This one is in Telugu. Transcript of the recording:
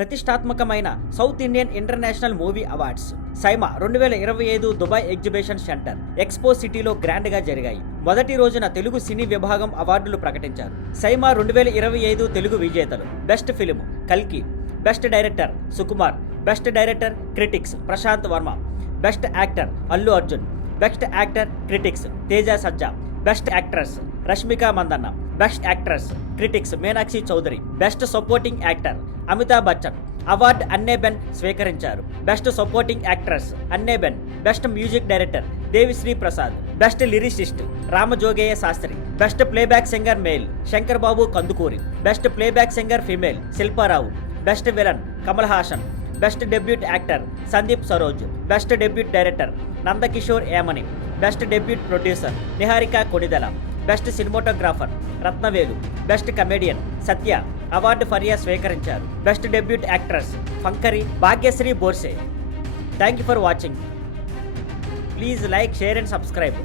ప్రతిష్టాత్మకమైన South Indian international movie awards SIIMA 2025 Dubai exhibition centre expo సిటీలో గ్రాండ్గా జరిగాయి. మొదటి రోజున తెలుగు సినీ విభాగం అవార్డులు ప్రకటించారు. సైమా 2025 తెలుగు విజేతలు: బెస్ట్ ఫిలిం కల్కి, best director Sukumar, best director critics Prashanth Varma, best actor Allu Arjun, best actor critics Teja Sajja, best actress Rashmika Mandanna, best actress critics Meenakshi Chaudhary, best supporting actor Amitabh Bachchan. Award Anna Ben స్వీకరించారు. Best supporting actress Anna Ben, best music director Devi Sri Prasad, best lyricist Ramajogayya Sastry, best playback singer male Shankar Babu Kandukuri, best playback singer female Shilpa Rao, best villain Kamal Haasan, best debut actor Sandeep Saroj, best debut director Nandakishore Emani, best debut producer Niharika Konidela, best cinematographer Rathnavelu, best comedian Satya award Faria స్వీకరించారు. బెస్ట్ డెబ్యూట్ యాక్ట్రెస్ ఫంకరి Bhagyashri Borse. Thank you for watching. Please like, share and subscribe.